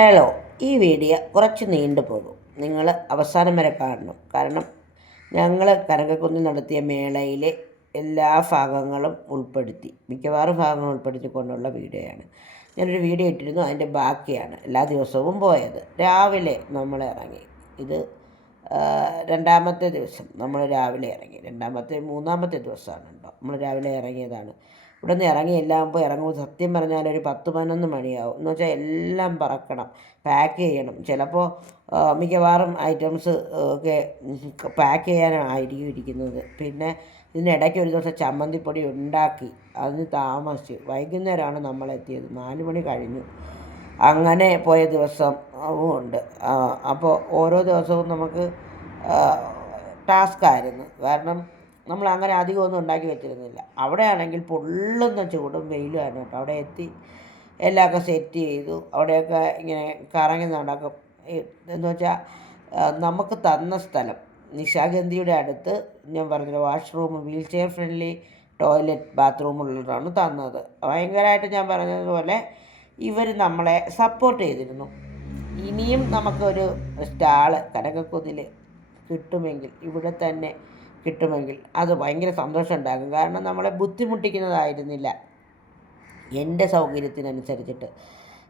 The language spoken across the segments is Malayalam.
ഹലോ. ഈ വീഡിയോ കുറച്ച് നീണ്ടു പോകും. നിങ്ങൾ അവസാനം വരെ കാണണം. കാരണം ഞങ്ങൾ കനകക്കുന്നിൽ നടത്തിയ മേളയിലെ എല്ലാ ഭാഗങ്ങളും ഉൾപ്പെടുത്തി, മിക്കവാറും ഭാഗങ്ങൾ ഉൾപ്പെടുത്തിക്കൊണ്ടുള്ള വീഡിയോയാണ്. ഞാനൊരു വീഡിയോ ഇട്ടിരുന്നു, അതിൻ്റെ ബാക്കിയാണ് എല്ലാ ദിവസവും പോയത്. രാവിലെ നമ്മൾ ഇറങ്ങി. ഇത് രണ്ടാമത്തെ ദിവസം നമ്മൾ രാവിലെ ഇറങ്ങി. മൂന്നാമത്തെ ദിവസമാണ് കേട്ടോ നമ്മൾ രാവിലെ ഇറങ്ങിയതാണ്. ഇവിടെ നിന്ന് ഇറങ്ങി എല്ലാം പോയി ഇറങ്ങുമ്പോൾ സത്യം പറഞ്ഞാൽ ഒരു 10-11 മണിയാവും. എന്ന് വെച്ചാൽ എല്ലാം പറക്കണം, പാക്ക് ചെയ്യണം. ചിലപ്പോൾ മിക്കവാറും ഐറ്റംസ് ഒക്കെ പാക്ക് ചെയ്യാനായിരിക്കും ഇരിക്കുന്നത്. പിന്നെ ഇതിനിടയ്ക്ക് ഒരു ദിവസം ചമ്മന്തിപ്പൊടി ഉണ്ടാക്കി, അതിന് താമസിച്ച് വൈകുന്നേരമാണ് നമ്മളെത്തിയത്. 4 മണി കഴിഞ്ഞു. അങ്ങനെ പോയ ദിവസം ഉണ്ട്. അപ്പോൾ ഓരോ ദിവസവും നമുക്ക് ടാസ്ക്കായിരുന്നു. കാരണം നമ്മൾ അങ്ങനെ അധികമൊന്നും ഉണ്ടാക്കി വെച്ചിരുന്നില്ല. അവിടെയാണെങ്കിൽ പൊള്ളുന്ന ചൂടും വെയിലുമായിരുന്നു കേട്ടോ. അവിടെ എത്തി എല്ലാമൊക്കെ സെറ്റ് ചെയ്തു. അവിടെയൊക്കെ ഇങ്ങനെ കറങ്ങി നടക്കും. എന്ന് വെച്ചാൽ നമുക്ക് തന്ന സ്ഥലം നിശാഗന്ധിയുടെ അടുത്ത് ഞാൻ പറഞ്ഞില്ല, washroom, wheel chair friendly toilet, ബാത്റൂമുള്ളതാണ് തന്നത്. ഭയങ്കരമായിട്ട് ഞാൻ പറഞ്ഞതുപോലെ ഇവർ നമ്മളെ സപ്പോർട്ട് ചെയ്തിരുന്നു. ഇനിയും നമുക്കൊരു സ്റ്റാള് കനകക്കുന്നിൽ കിട്ടുമെങ്കിൽ, ഇവിടെ തന്നെ കിട്ടുമെങ്കിൽ അത് ഭയങ്കര സന്തോഷം ഉണ്ടാകും. കാരണം നമ്മളെ ബുദ്ധിമുട്ടിക്കുന്നതായിരുന്നില്ല, എൻ്റെ സൗകര്യത്തിനനുസരിച്ചിട്ട്.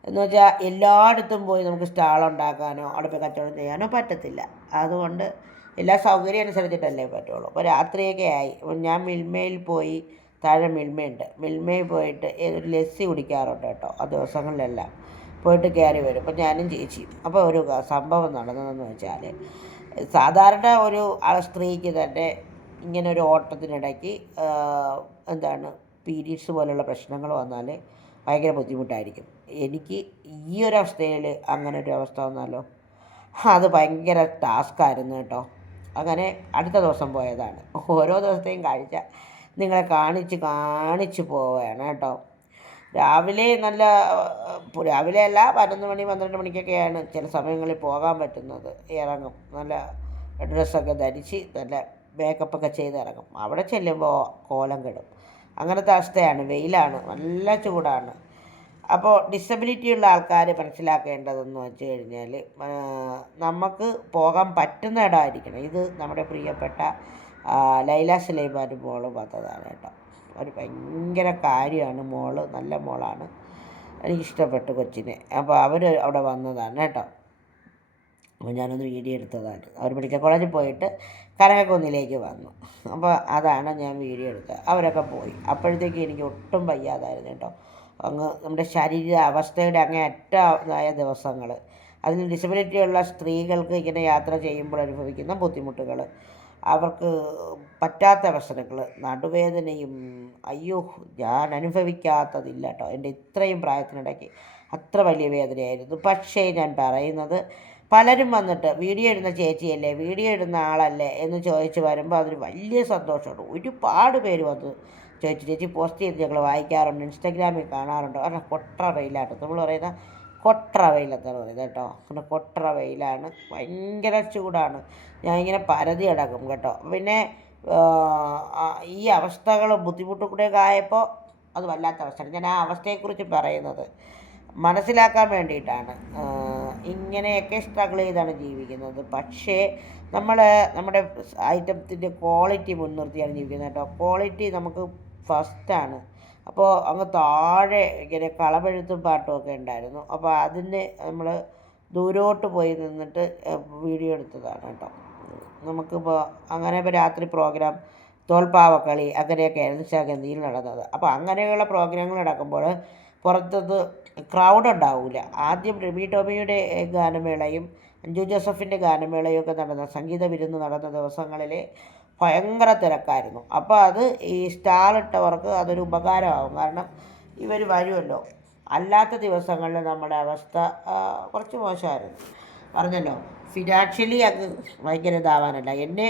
എന്ന് വെച്ചാൽ എല്ലായിടത്തും പോയി നമുക്ക് സ്റ്റാൾ ഉണ്ടാക്കാനോ അവിടെ പോയി കച്ചവടം ചെയ്യാനോ പറ്റത്തില്ല. അതുകൊണ്ട് എല്ലാ സൗകര്യം അനുസരിച്ചിട്ടല്ലേ പറ്റുള്ളൂ. അപ്പോൾ രാത്രിയൊക്കെ ആയി. ഞാൻ മിൽമയിൽ പോയി, താഴെ മിൽമയുണ്ട്, മിൽമയിൽ പോയിട്ട് ഒരു ലസ്സി കുടിക്കാറുണ്ട് കേട്ടോ ആ ദിവസങ്ങളിലെല്ലാം. പോയിട്ട് കയറി വരും. അപ്പോൾ ഞാനും ചേച്ചിയും. അപ്പോൾ ഒരു സംഭവം നടന്നതെന്ന് വെച്ചാൽ, സാധാരണ ഒരു സ്ത്രീക്ക് തന്നെ ഇങ്ങനെ ഒരു ഓട്ടത്തിനിടയ്ക്ക് പീരീഡ്സ് പോലുള്ള പ്രശ്നങ്ങൾ വന്നാൽ ഭയങ്കര ബുദ്ധിമുട്ടായിരിക്കും. എനിക്ക് ഈ ഒരു അവസ്ഥയിൽ അങ്ങനെ ഒരു അവസ്ഥ വന്നാലോ, അത് ഭയങ്കര ടാസ്ക്കായിരുന്നു കേട്ടോ. അങ്ങനെ അടുത്ത ദിവസം പോയതാണ്. ഓരോ ദിവസത്തെയും കാഴ്ച നിങ്ങളെ കാണിച്ച് പോവുകയാണ് കേട്ടോ. രാവിലെ രാവിലെ അല്ല, 11 മണി 12 മണിക്കൊക്കെയാണ് ചില സമയങ്ങളിൽ പോകാൻ പറ്റുന്നത്. ഇറങ്ങും, നല്ല ഡ്രസ്സൊക്കെ ധരിച്ച് നല്ല മേക്കപ്പൊക്കെ ചെയ്ത് ഇറങ്ങും. അവിടെ ചെല്ലുമ്പോൾ കോലം കെടും. അങ്ങനത്തെ അവസ്ഥയാണ്. വെയിലാണ്, നല്ല ചൂടാണ്. അപ്പോൾ ഡിസബിലിറ്റി ഉള്ള ആൾക്കാർ മനസ്സിലാക്കേണ്ടതെന്ന് വെച്ച് കഴിഞ്ഞാൽ, നമുക്ക് പോകാൻ പറ്റുന്ന ഇടമായിരിക്കണം. ഇത് നമ്മുടെ പ്രിയപ്പെട്ട ലൈല സുലൈമാൻ മോള് വന്നതാണ് കേട്ടോ. ഒരു ഭയങ്കര കാര്യമാണ് മോള്, നല്ല മോളാണ്, എനിക്കിഷ്ടപ്പെട്ടു കൊച്ചിനെ. അപ്പോൾ അവർ അവിടെ വന്നതാണ് കേട്ടോ. അപ്പോൾ ഞാനൊന്ന് വീഡിയോ എടുത്തതാണ്. അവർ മെഡിക്കൽ കോളേജിൽ പോയിട്ട് കനകക്കുന്നിലേക്ക് വന്നു. അപ്പോൾ അതാണ് ഞാൻ വീഡിയോ എടുത്തത്. അവരൊക്കെ പോയി. അപ്പോഴത്തേക്ക് എനിക്ക് ഒട്ടും വയ്യാതായിരുന്നു കേട്ടോ. നമ്മുടെ ശരീര അവസ്ഥയുടെ അങ്ങേയറ്റമായ ദിവസങ്ങൾ. അതിൽ ഡിസബിലിറ്റി ഉള്ള സ്ത്രീകൾക്ക് ഇങ്ങനെ യാത്ര ചെയ്യുമ്പോൾ അനുഭവിക്കുന്ന ബുദ്ധിമുട്ടുകൾ, അവർക്ക് പറ്റാത്ത അവസരങ്ങൾ, നടുവേദനയും, അയ്യോ ഞാൻ അനുഭവിക്കാത്തതില്ല കേട്ടോ. എൻ്റെ ഇത്രയും പ്രായത്തിനിടയ്ക്ക് അത്ര വലിയ വേദനയായിരുന്നു. പക്ഷേ ഞാൻ പറയുന്നത്, പലരും വന്നിട്ട് വീഡിയോ ഇടുന്ന ചേച്ചിയല്ലേ, വീഡിയോ ഇടുന്ന ആളല്ലേ എന്ന് ചോദിച്ച് വരുമ്പോൾ അതൊരു വലിയ സന്തോഷമുണ്ട്. ഒരുപാട് പേര് വന്ന് ചോദിച്ചു, ചേച്ചി പോസ്റ്റ് ചെയ്ത് ഞങ്ങൾ വായിക്കാറുണ്ട്, ഇൻസ്റ്റാഗ്രാമിൽ കാണാറുണ്ട്. കാരണം കൊട്ര വെയിലാണ്, നമ്മൾ പറയുന്ന കൊട്ര വെയിലെന്നാണ് പറയുന്നത് കേട്ടോ. അങ്ങനെ കൊട്ര വെയിലാണ്, ഭയങ്കര ചൂടാണ്. ഞാൻ ഇങ്ങനെ പരതി കിടക്കും കേട്ടോ. പിന്നെ ഈ അവസ്ഥകൾ ബുദ്ധിമുട്ട് കൂടെയൊക്കെ ആയപ്പോൾ അത് വല്ലാത്ത അവസ്ഥയാണ്. ഞാൻ ആ അവസ്ഥയെക്കുറിച്ച് പറയുന്നത് മനസ്സിലാക്കാൻ വേണ്ടിയിട്ടാണ്. ഇങ്ങനെയൊക്കെ സ്ട്രഗിൾ ചെയ്താണ് ജീവിക്കുന്നത്. പക്ഷേ നമ്മുടെ ഐറ്റത്തിൻ്റെ ക്വാളിറ്റി മുൻനിർത്തിയാണ് ജീവിക്കുന്നത് കേട്ടോ. ക്വാളിറ്റി നമുക്ക് ഫസ്റ്റാണ്. അപ്പോൾ അങ്ങ് താഴെ ഇങ്ങനെ കളമെഴുത്തും പാട്ടുമൊക്കെ ഉണ്ടായിരുന്നു. അപ്പോൾ അതിന് നമ്മൾ ദൂരോട്ട് പോയി നിന്നിട്ട് വീഡിയോ എടുത്തതാണ് കേട്ടോ. നമുക്കിപ്പോൾ അങ്ങനെ ഇപ്പോൾ രാത്രി പ്രോഗ്രാം, തോൽപ്പാവക്കളി, അങ്ങനെയൊക്കെയായിരുന്നു നിശാഗന്ധിയിൽ നടന്നത്. അപ്പോൾ അങ്ങനെയുള്ള പ്രോഗ്രാമുകൾ നടക്കുമ്പോൾ പുറത്തത് ക്രൗഡ് ഉണ്ടാവില്ല. ആദ്യം റിമി ടോമിയുടെ ഗാനമേളയും അഞ്ജു ജോസഫിൻ്റെ ഗാനമേളയും ഒക്കെ നടന്ന, സംഗീത വിരുന്ന് നടന്ന ദിവസങ്ങളിൽ ഭയങ്കര തിരക്കായിരുന്നു. അപ്പോൾ അത് ഈ സ്റ്റാളിട്ടവർക്ക് അതൊരു ഉപകാരമാകും. കാരണം ഇവർ വരുമല്ലോ. അല്ലാത്ത ദിവസങ്ങളിൽ നമ്മുടെ അവസ്ഥ കുറച്ച് മോശമായിരുന്നു. പറഞ്ഞല്ലോ, ഫിനാൻഷ്യലി അങ്ങ് ഭയങ്കര ഇതാവാനല്ല. എന്നെ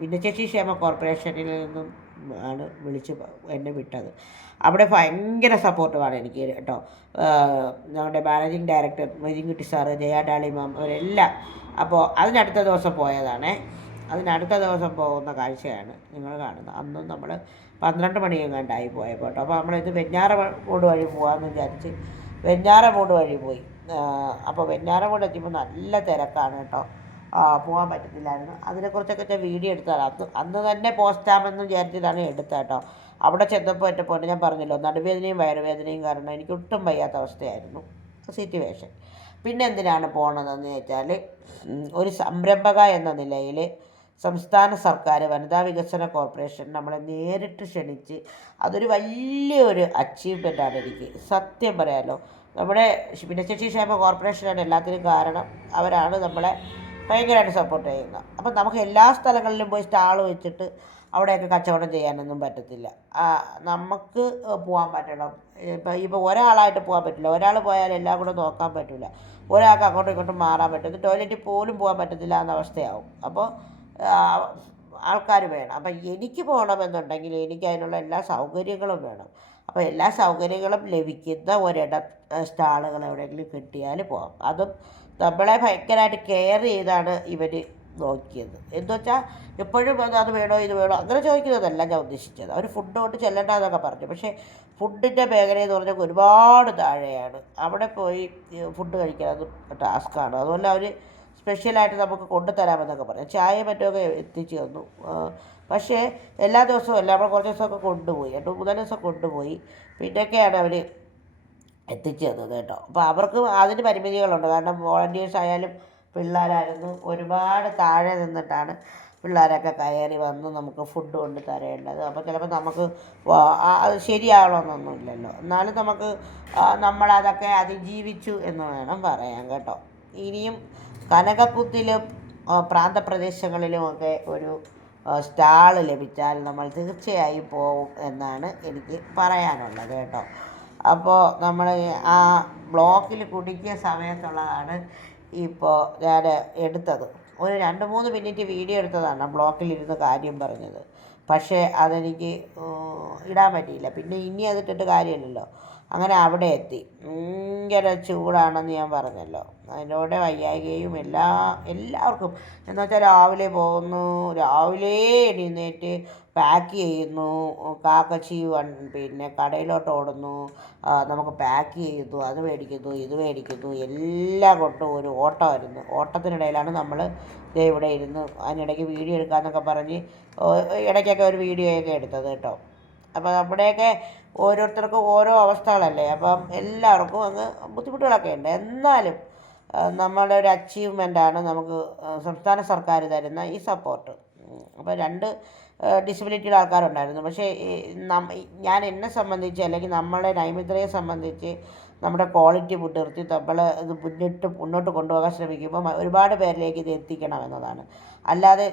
ഭിന്നശേഷി ക്ഷേമ കോർപ്പറേഷനിൽ നിന്നും ആണ് എന്നെ വിട്ടത്. അവിടെ ഭയങ്കര സപ്പോർട്ടുമാണ് എനിക്ക് കേട്ടോ. ഞങ്ങളുടെ managing director Moideenkutty sir, Jaya Dolly ma'am, അവരെല്ലാം. അപ്പോൾ അതിനടുത്ത ദിവസം പോയതാണേ. അതിനടുത്ത ദിവസം പോകുന്ന കാഴ്ചയാണ് നിങ്ങൾ കാണുന്നത്. അന്നും നമ്മൾ 12 മണിയെങ്ങാണ്ടായി പോയപ്പോൾ കേട്ടോ. അപ്പോൾ നമ്മളിത് വെഞ്ഞാറമൂട് വഴി പോകാമെന്ന് വിചാരിച്ച് വെഞ്ഞാറമൂട് വഴി പോയി. അപ്പോൾ വെഞ്ഞാറമൂട് എത്തിയപ്പോൾ നല്ല തിരക്കാണ് കേട്ടോ. പോകാൻ പറ്റത്തില്ലായിരുന്നു. അതിനെക്കുറിച്ചൊക്കെ ഞാൻ വീഡിയോ എടുത്തതാണ്. അന്ന് തന്നെ പോസ്റ്റാമെന്ന് വിചാരിച്ചിട്ടാണ് എടുത്തത് കേട്ടോ. അവിടെ ചെന്നപ്പോൾ എൻ്റെ പൊന്നെ, ഞാൻ പറഞ്ഞല്ലോ, നടുവേദനയും വയറുവേദനയും കാരണം എനിക്ക് ഒട്ടും വയ്യാത്ത അവസ്ഥയായിരുന്നു സിറ്റുവേഷൻ. പിന്നെ എന്തിനാണ് പോണതെന്ന് ചോദിച്ചാൽ, ഒരു സംരംഭക എന്ന നിലയിൽ സംസ്ഥാന സർക്കാർ വനിതാ വികസന കോർപ്പറേഷൻ നമ്മളെ നേരിട്ട് ക്ഷണിച്ച്, അതൊരു വലിയൊരു അച്ചീവ്മെൻ്റാണ് എനിക്ക് സത്യം പറയാമല്ലോ. നമ്മുടെ ഭിന്നശേഷി ക്ഷേമ കോർപ്പറേഷനാണ് എല്ലാത്തിനും കാരണം. അവരാണ് നമ്മളെ ഭയങ്കരമായിട്ട് സപ്പോർട്ട് ചെയ്യുന്നത്. അപ്പം നമുക്ക് എല്ലാ സ്ഥലങ്ങളിലും പോയി സ്റ്റാൾ വെച്ചിട്ട് അവിടെയൊക്കെ കച്ചവടം ചെയ്യാനൊന്നും പറ്റത്തില്ല. നമുക്ക് പോകാൻ പറ്റണം. ഇപ്പോൾ ഒരാളായിട്ട് പോകാൻ പറ്റില്ല. ഒരാൾ പോയാൽ എല്ലാം കൂടെ നോക്കാൻ പറ്റില്ല. ഒരാൾക്ക് അങ്ങോട്ടും ഇങ്ങോട്ടും മാറാൻ പറ്റും. ടോയ്ലറ്റിൽ പോലും പോകാൻ പറ്റത്തില്ല എന്ന അവസ്ഥയാവും. അപ്പോൾ ആൾക്കാർ വേണം. അപ്പം എനിക്ക് പോകണമെന്നുണ്ടെങ്കിൽ എനിക്ക് അതിനുള്ള എല്ലാ സൗകര്യങ്ങളും വേണം. അപ്പോൾ എല്ലാ സൗകര്യങ്ങളും ലഭിക്കുന്ന സ്റ്റാളുകൾ എവിടെയെങ്കിലും കിട്ടിയാൽ പോകാം. അതും നമ്മളെ ഭയങ്കരമായിട്ട് കെയർ ചെയ്താണ് ഇവർ നോക്കിയത്. എന്ന് വെച്ചാൽ എപ്പോഴും അത് വേണോ ഇത് വേണോ അങ്ങനെ ചോദിക്കുന്നതല്ല ഞാൻ ഉദ്ദേശിച്ചത്. അവർ ഫുഡ് കൊണ്ട് ചെല്ലണ്ടെന്നൊക്കെ പറഞ്ഞു. പക്ഷേ ഫുഡിൻ്റെ മേഖലയെന്ന് പറഞ്ഞാൽ ഒരുപാട് താഴെയാണ്. അവിടെ പോയി ഫുഡ് കഴിക്കുന്നത് ടാസ്ക്കാണ്. അതുപോലെ അവർ സ്പെഷ്യലായിട്ട് നമുക്ക് കൊണ്ടുതരാമെന്നൊക്കെ പറഞ്ഞു. ചായ മറ്റുമൊക്കെ എത്തിച്ചു തന്നു. പക്ഷേ എല്ലാ ദിവസവും അല്ല, നമ്മൾ കുറച്ച് ദിവസമൊക്കെ കൊണ്ടുപോയി, 2-3 ദിവസം കൊണ്ടുപോയി. പിന്നൊക്കെയാണ് അവർ എത്തിച്ചു തന്നത് കേട്ടോ. അപ്പോൾ അവർക്ക് അതിന് പരിമിതികളുണ്ട്. കാരണം വോളണ്ടിയേഴ്സ് ആയാലും പിള്ളേരായിരുന്നു, ഒരുപാട് താഴെ നിന്നിട്ടാണ് പിള്ളേരൊക്കെ കയറി വന്ന് നമുക്ക് ഫുഡ് കൊണ്ട് തരേണ്ടത്. അപ്പോൾ ചിലപ്പോൾ നമുക്ക് അത് ശരിയാവണമെന്നൊന്നുമില്ലല്ലോ. എന്നാലും നമുക്ക് നമ്മളതൊക്കെ അതിജീവിച്ചു എന്ന് വേണം പറയാൻ കേട്ടോ. ഇനിയും കനകക്കുത്തിലും പ്രാന്തപ്രദേശങ്ങളിലുമൊക്കെ ഒരു സ്റ്റാൾ ലഭിച്ചാൽ നമ്മൾ തീർച്ചയായും പോവും എന്നാണ് എനിക്ക് പറയാനുള്ളത് കേട്ടോ. അപ്പോൾ നമ്മൾ ആ ബ്ലോക്കിൽ കുടുക്കിയ സമയത്തുള്ളതാണ് ഇപ്പോൾ ഞാൻ എടുത്തത്. ഒരു 2-3 മിനിറ്റ് വീഡിയോ എടുത്തതാണ് ബ്ലോക്കിലിരുന്ന് കാര്യം പറഞ്ഞത്. പക്ഷേ അതെനിക്ക് ഇടാൻ പറ്റിയില്ല. പിന്നെ ഇനി അതിട്ടിട്ട് കാര്യമില്ലല്ലോ. അങ്ങനെ അവിടെ എത്തി. ഭയങ്കര ചൂടാണെന്ന് ഞാൻ പറഞ്ഞല്ലോ. അതിനോടെ വയ്യായികയും എല്ലാവർക്കും എന്ന് വെച്ചാൽ രാവിലെ പോകുന്നു, രാവിലെ എഴുന്നേറ്റ് പാക്ക് ചെയ്യുന്നു, കാക്കച്ചി പിന്നെ കടയിലോട്ട് ഓടുന്നു, നമുക്ക് പാക്ക് ചെയ്യുന്നു, അത് മേടിക്കുന്നു, ഇത് മേടിക്കുന്നു, എല്ലാം കൊണ്ടും ഒരു ഓട്ടമായിരുന്നു. ഓട്ടത്തിനിടയിലാണ് നമ്മൾ ഇവിടെ ഇരുന്ന് അതിനിടയ്ക്ക് വീഡിയോ എടുക്കാമെന്നൊക്കെ പറഞ്ഞ് ഇടയ്ക്കൊക്കെ ഒരു വീഡിയോയൊക്കെ എടുത്തത് കേട്ടോ. അപ്പോൾ നമ്മുടെയൊക്കെ ഓരോരുത്തർക്കും ഓരോ അവസ്ഥകളല്ലേ. അപ്പം എല്ലാവർക്കും അങ്ങ് ബുദ്ധിമുട്ടുകളൊക്കെ ഉണ്ട്. എന്നാലും നമ്മുടെ ഒരു അച്ചീവ്മെൻ്റാണ് നമുക്ക് സംസ്ഥാന സർക്കാർ തരുന്ന ഈ സപ്പോർട്ട്. അപ്പോൾ 2 ഡിസബിലിറ്റിയുടെ ആൾക്കാരുണ്ടായിരുന്നു. പക്ഷേ ഞാൻ എന്നെ സംബന്ധിച്ച്, അല്ലെങ്കിൽ നമ്മളെ നൈമിത്രയെ സംബന്ധിച്ച്, നമ്മുടെ ക്വാളിറ്റി മുൻനിർത്തി നമ്മൾ ഇത് മുന്നോട്ട് കൊണ്ടുപോകാൻ ശ്രമിക്കുമ്പോൾ ഒരുപാട് പേരിലേക്ക് ഇത് എത്തിക്കണം എന്നതാണ്. അല്ലാതെ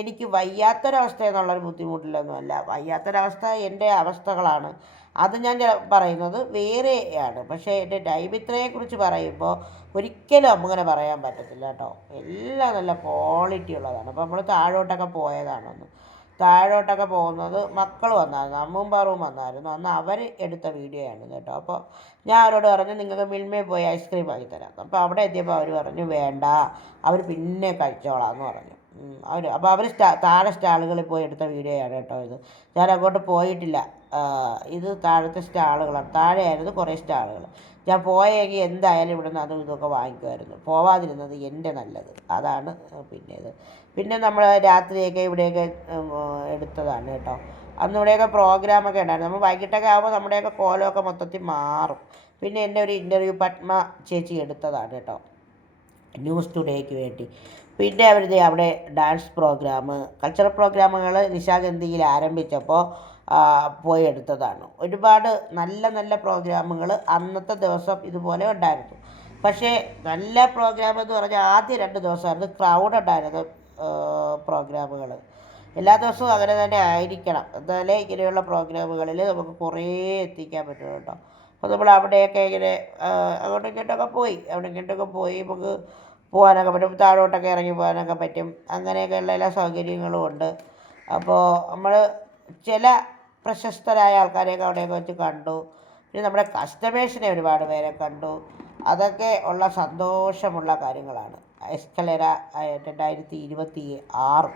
എനിക്ക് വയ്യാത്തൊരവസ്ഥ എന്നുള്ളൊരു ബുദ്ധിമുട്ടിലൊന്നുമല്ല. വയ്യാത്തൊരവസ്ഥ എൻ്റെ അവസ്ഥകളാണ്. അത് ഞാൻ പറയുന്നത് വേറെയാണ്. പക്ഷേ എൻ്റെ നൈമിത്രയെക്കുറിച്ച് പറയുമ്പോൾ ഒരിക്കലും അങ്ങനെ പറയാൻ പറ്റത്തില്ല കേട്ടോ. എല്ലാം നല്ല ക്വാളിറ്റി ഉള്ളതാണ്. അപ്പോൾ നമ്മൾ താഴോട്ടൊക്കെ പോയതാണൊന്ന്. താഴോട്ടൊക്കെ പോകുന്നത് മക്കൾ വന്നായിരുന്നു, അമ്മും പാറും വന്നായിരുന്നു. അന്ന് അവർ എടുത്ത വീഡിയോ ആണ് കേട്ടോ. അപ്പോൾ ഞാൻ അവരോട് പറഞ്ഞു, നിങ്ങൾക്ക് മിൽമയിൽ പോയി ഐസ്ക്രീം വാങ്ങിത്തരാം. അപ്പോൾ അവിടെ എത്തിയപ്പോൾ അവർ പറഞ്ഞു വേണ്ട, അവർ പിന്നെ കഴിച്ചോളാം എന്ന് പറഞ്ഞു. അപ്പോൾ അവർ താഴെ സ്റ്റാളുകളിൽ പോയി എടുത്ത വീഡിയോ ആണ് കേട്ടോ ഇത്. ഞാൻ അങ്ങോട്ട് പോയിട്ടില്ല. ഇത് താഴത്തെ സ്റ്റാളുകളാണ്. താഴെയായിരുന്നു കുറേ സ്റ്റാളുകൾ. ഞാൻ പോയെങ്കിൽ എന്തായാലും ഇവിടുന്ന് അതും ഇതൊക്കെ വാങ്ങിക്കുമായിരുന്നു. പോവാതിരുന്നത് എൻ്റെ നല്ലത് അതാണ്. പിന്നെ നമ്മൾ രാത്രിയൊക്കെ ഇവിടെയൊക്കെ എടുത്തതാണ് കേട്ടോ. അന്ന് ഇവിടെയൊക്കെ പ്രോഗ്രാമൊക്കെ ഉണ്ടായിരുന്നു. നമ്മൾ വൈകിട്ടൊക്കെ ആകുമ്പോൾ നമ്മുടെയൊക്കെ കോലമൊക്കെ മൊത്തത്തിൽ മാറും. പിന്നെ എൻ്റെ ഒരു ഇൻ്റർവ്യൂ പത്മ ചേച്ചി എടുത്തതാണ് കേട്ടോ, ന്യൂസ് ടുഡേക്ക് വേണ്ടി. പിന്നെ അവിടെ ഡാൻസ് പ്രോഗ്രാം, കൾച്ചറൽ പ്രോഗ്രാമുകൾ നിശാഗന്ധിയിൽ ആരംഭിച്ചപ്പോൾ പോയി എടുത്തതാണ്. ഒരുപാട് നല്ല നല്ല പ്രോഗ്രാമുകൾ അന്നത്തെ ദിവസം ഇതുപോലെ ഉണ്ടായിരുന്നു. പക്ഷേ നല്ല പ്രോഗ്രാം എന്ന് പറഞ്ഞാൽ ആദ്യ 2 ദിവസമായിരുന്നു ക്രൗഡ് ഉണ്ടായിരുന്നത് പ്രോഗ്രാമുകൾ. എല്ലാ ദിവസവും അങ്ങനെ തന്നെ ആയിരിക്കണം, എന്നാലേ ഇങ്ങനെയുള്ള പ്രോഗ്രാമുകളിൽ നമുക്ക് കുറേ എത്തിക്കാൻ പറ്റും കേട്ടോ. അപ്പോൾ നമ്മൾ അവിടെയൊക്കെ ഇങ്ങനെ അങ്ങോട്ടും ഇങ്ങോട്ടൊക്കെ പോയി നമുക്ക് പോകാനൊക്കെ പറ്റും. താഴോട്ടൊക്കെ ഇറങ്ങി പോകാനൊക്കെ പറ്റും. അങ്ങനെയൊക്കെയുള്ള എല്ലാ സൗകര്യങ്ങളും ഉണ്ട്. അപ്പോൾ നമ്മൾ ചില പ്രശസ്തരായ ആൾക്കാരെയൊക്കെ അവിടെയൊക്കെ വെച്ച് കണ്ടു. പിന്നെ നമ്മുടെ കസ്റ്റമേഴ്സിനെ ഒരുപാട് പേരെ കണ്ടു. അതൊക്കെ ഉള്ള സന്തോഷമുള്ള കാര്യങ്ങളാണ്. എസ്കലേര 2026.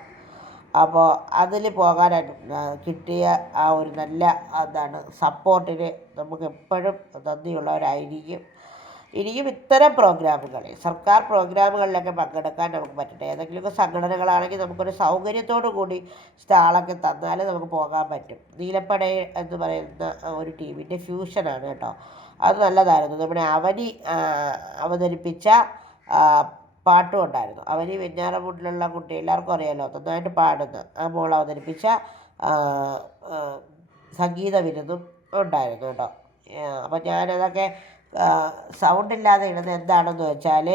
അപ്പോൾ അതിൽ പോകാൻ കിട്ടിയ ആ ഒരു നല്ല സപ്പോർട്ടിന് നമുക്ക് എപ്പോഴും നന്ദിയുള്ളവരായിരിക്കും. ഇനിയും ഇത്തരം പ്രോഗ്രാമുകളിൽ സർക്കാർ പ്രോഗ്രാമുകളിലൊക്കെ പങ്കെടുക്കാൻ നമുക്ക് പറ്റട്ടെ. ഏതെങ്കിലുമൊക്കെ സംഘടനകളാണെങ്കിൽ നമുക്കൊരു സൗകര്യത്തോടു കൂടി സ്റ്റാളൊക്കെ തന്നാൽ നമുക്ക് പോകാൻ പറ്റും. നീലപ്പട എന്ന് പറയുന്ന ഒരു ടീമിൻ്റെ ഫ്യൂഷനാണ് കേട്ടോ. അത് നല്ലതായിരുന്നു. നമ്മുടെ അവനി അവതരിപ്പിച്ച പാട്ടും ഉണ്ടായിരുന്നു. അവനി വെഞ്ഞാറമൂട്ടിലുള്ള കുട്ടി, എല്ലാവർക്കും അറിയാമല്ലോ, നന്നായിട്ട് പാടുന്ന ആ മോൾ അവതരിപ്പിച്ച സംഗീത വിരുന്നും ഉണ്ടായിരുന്നു കേട്ടോ. അപ്പം ഞാനതൊക്കെ സൗണ്ടില്ലാതെ ഇടുന്നത് എന്താണെന്ന് വെച്ചാൽ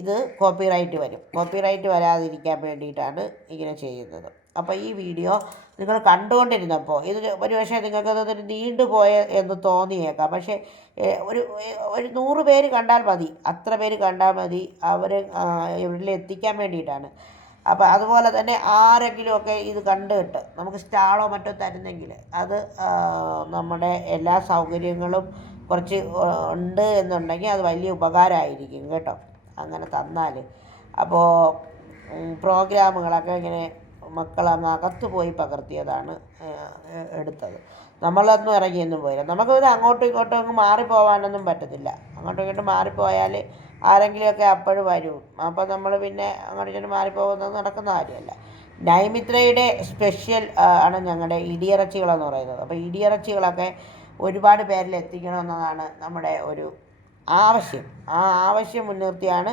ഇത് കോപ്പിറൈറ്റ് വരും. കോപ്പിറൈറ്റ് വരാതിരിക്കാൻ വേണ്ടിയിട്ടാണ് ഇങ്ങനെ ചെയ്യുന്നത്. അപ്പോൾ ഈ വീഡിയോ നിങ്ങൾ കണ്ടുകൊണ്ടിരുന്നപ്പോൾ ഇത് ഒരുപക്ഷെ നിങ്ങൾക്കതൊരു നീണ്ടുപോയ എന്ന് തോന്നിയേക്കാം. പക്ഷേ ഒരു 100 പേര് കണ്ടാൽ മതി, അത്ര പേര് കണ്ടാൽ മതി, ഇവരിൽ എത്തിക്കാൻ വേണ്ടിയിട്ടാണ്. അപ്പോൾ അതുപോലെ തന്നെ ആരെങ്കിലുമൊക്കെ ഇത് കണ്ടിട്ട് നമുക്ക് സ്റ്റാളോ മറ്റോ തരുന്നെങ്കിൽ അത് നമ്മുടെ എല്ലാ സൗകര്യങ്ങളും കുറച്ച് ഉണ്ട് എന്നുണ്ടെങ്കിൽ അത് വലിയ ഉപകാരമായിരിക്കും കേട്ടോ, അങ്ങനെ തന്നാൽ. അപ്പോൾ പ്രോഗ്രാമുകളൊക്കെ ഇങ്ങനെ മക്കളങ്ങ് അകത്ത് പോയി പകർത്തിയതാണ് എടുത്തത്. നമ്മളൊന്നും ഇറങ്ങിയൊന്നും പോയില്ല. നമുക്കിത് അങ്ങോട്ടും ഇങ്ങോട്ടും അങ്ങ് മാറിപ്പോകാനൊന്നും പറ്റത്തില്ല. അങ്ങോട്ടും ഇങ്ങോട്ടും മാറിപ്പോയാൽ ആരെങ്കിലുമൊക്കെ അപ്പോഴും വരും. അപ്പോൾ നമ്മൾ പിന്നെ അങ്ങോട്ടും ഇങ്ങോട്ടും മാറിപ്പോകുന്നത് നടക്കുന്ന കാര്യമല്ല. നൈമിത്രയുടെ സ്പെഷ്യൽ ആണ് ഞങ്ങളുടെ ഇടിയിറച്ചികളെന്ന് പറയുന്നത്. അപ്പോൾ ഇടിയിറച്ചികളൊക്കെ ഒരുപാട് പേരിൽ എത്തിക്കണമെന്നതാണ് നമ്മുടെ ഒരു ആവശ്യം. ആ ആവശ്യം മുൻനിർത്തിയാണ്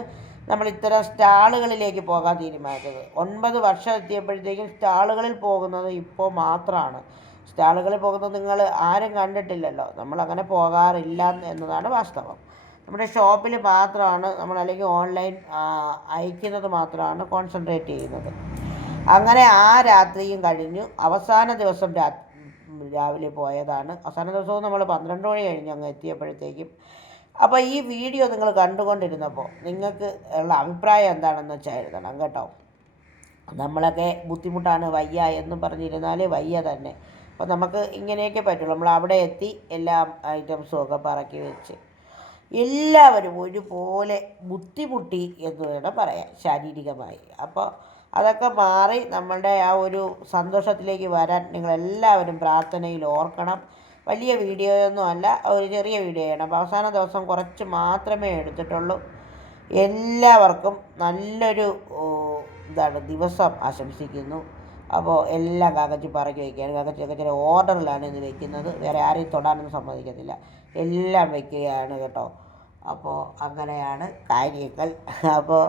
നമ്മൾ ഇത്തരം സ്റ്റാളുകളിലേക്ക് പോകാൻ തീരുമാനിച്ചത്. 9 വർഷം എത്തിയപ്പോഴത്തേക്കും സ്റ്റാളുകളിൽ പോകുന്നത് ഇപ്പോൾ മാത്രമാണ്. സ്റ്റാളുകളിൽ പോകുന്നത് നിങ്ങൾ ആരും കണ്ടിട്ടില്ലല്ലോ. നമ്മളങ്ങനെ പോകാറില്ല എന്നതാണ് വാസ്തവം. നമ്മുടെ ഷോപ്പിൽ മാത്രമാണ് നമ്മൾ, അല്ലെങ്കിൽ ഓൺലൈൻ അയക്കുന്നത് മാത്രമാണ് കോൺസെൻട്രേറ്റ് ചെയ്യുന്നത്. അങ്ങനെ ആ രാത്രിയും കഴിഞ്ഞു. അവസാന ദിവസം രാവിലെ പോയതാണ്. അവസാന ദിവസവും നമ്മൾ 12 മണി കഴിഞ്ഞ് അങ്ങ് എത്തിയപ്പോഴത്തേക്കും. അപ്പോൾ ഈ വീഡിയോ നിങ്ങൾ കണ്ടുകൊണ്ടിരുന്നപ്പോൾ നിങ്ങൾക്ക് ഉള്ള അഭിപ്രായം എന്താണെന്ന് വെച്ചാൽ എഴുതണം കേട്ടോ. നമ്മളൊക്കെ ബുദ്ധിമുട്ടാണ്, വയ്യ എന്ന് പറഞ്ഞിരുന്നാൽ വയ്യ തന്നെ. അപ്പോൾ നമുക്ക് ഇങ്ങനെയൊക്കെ പറ്റുള്ളൂ. നമ്മൾ അവിടെ എത്തി എല്ലാ ഐറ്റംസും ഒക്കെ പറക്കി വെച്ച് എല്ലാവരും ഒരുപോലെ ബുദ്ധിമുട്ടി എന്ന് വേണം പറയാൻ, ശാരീരികമായി. അപ്പോൾ അതൊക്കെ മാറി നമ്മളുടെ ആ ഒരു സന്തോഷത്തിലേക്ക് വരാൻ നിങ്ങളെല്ലാവരും പ്രാർത്ഥനയിൽ ഓർക്കണം. വലിയ വീഡിയോയൊന്നും അല്ല, ഒരു ചെറിയ വീഡിയോയാണ്. അപ്പോൾ അവസാന ദിവസം കുറച്ച് മാത്രമേ എടുത്തിട്ടുള്ളൂ. എല്ലാവർക്കും നല്ലൊരു ദിവസം ആശംസിക്കുന്നു. അപ്പോൾ എല്ലാം കാക്കച്ചി പറക്കി വയ്ക്കുകയാണ്. കാക്കച്ചിയൊക്കെ ചില ഓർഡറിലാണ് ഇത് വയ്ക്കുന്നത്. വേറെ ആരെയും തൊടാനൊന്നും സമ്മതിക്കത്തില്ല, എല്ലാം വയ്ക്കുകയാണ് കേട്ടോ. അപ്പോൾ അങ്ങനെയാണ് കാര്യങ്ങൾ. അപ്പോൾ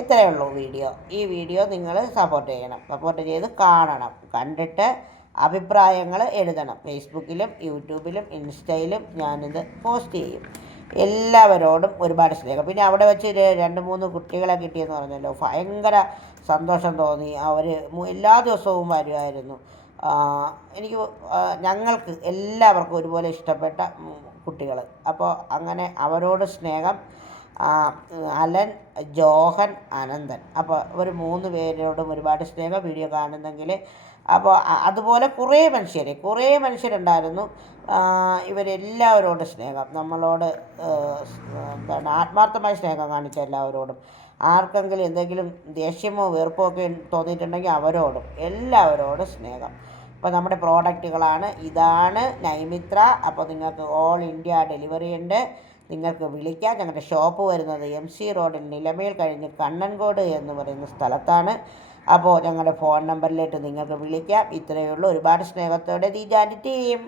ഇത്രയേ ഉള്ളൂ വീഡിയോ. ഈ വീഡിയോ നിങ്ങൾ സപ്പോർട്ട് ചെയ്യണം, സപ്പോർട്ട് ചെയ്ത് കാണണം, കണ്ടിട്ട് അഭിപ്രായങ്ങൾ എഴുതണം. ഫേസ്ബുക്കിലും യൂട്യൂബിലും ഇൻസ്റ്റയിലും ഞാനിത് പോസ്റ്റ് ചെയ്യും. എല്ലാവരോടും ഒരുപാട് സ്നേഹം. പിന്നെ അവിടെ വെച്ച് 2-3 കുട്ടികളെ കിട്ടിയെന്ന് പറഞ്ഞല്ലോ, ഭയങ്കര സന്തോഷം തോന്നി. അവർ എല്ലാ ദിവസവും വരുമായിരുന്നു. ഞങ്ങൾക്ക് എല്ലാവർക്കും ഒരുപോലെ ഇഷ്ടപ്പെട്ട കുട്ടികൾ. അപ്പോൾ അങ്ങനെ അവരോട് സ്നേഹം. അലൻ, ജോഹൻ, അനന്തൻ, അപ്പോൾ ഇവർ 3 പേരോടും ഒരുപാട് സ്നേഹം. വീഡിയോ കാണുന്നെങ്കിൽ അപ്പോൾ അതുപോലെ കുറേ മനുഷ്യരുണ്ടായിരുന്നു. ഇവരെല്ലാവരോടും സ്നേഹം, നമ്മളോട് ആത്മാർത്ഥമായ സ്നേഹം കാണിച്ച എല്ലാവരോടും. ആർക്കെങ്കിലും എന്തെങ്കിലും ദേഷ്യമോ വെറുപ്പോ ഒക്കെ തോന്നിയിട്ടുണ്ടെങ്കിൽ അവരോടും എല്ലാവരോടും സ്നേഹം. അപ്പോൾ നമ്മുടെ പ്രോഡക്റ്റുകളാണ്, ഇതാണ് നൈമിത്ര. അപ്പോൾ നിങ്ങൾക്ക് ഓൾ ഇന്ത്യ ഡെലിവറി ഉണ്ട്. നിങ്ങൾക്ക് വിളിക്കാം. ഞങ്ങളുടെ ഷോപ്പ് വരുന്നത് MC റോഡിൽ നിലമേൽ കഴിഞ്ഞ് കണ്ണൻകോട് എന്ന് പറയുന്ന സ്ഥലത്താണ്. അപ്പോൾ ഞങ്ങളുടെ ഫോൺ നമ്പറിലേക്ക് നിങ്ങൾക്ക് വിളിക്കാം. ഇത്രയേ ഉള്ളൂ. ഒരുപാട് സ്നേഹത്തോടെ ദി ജാൻറ്റി ടീം.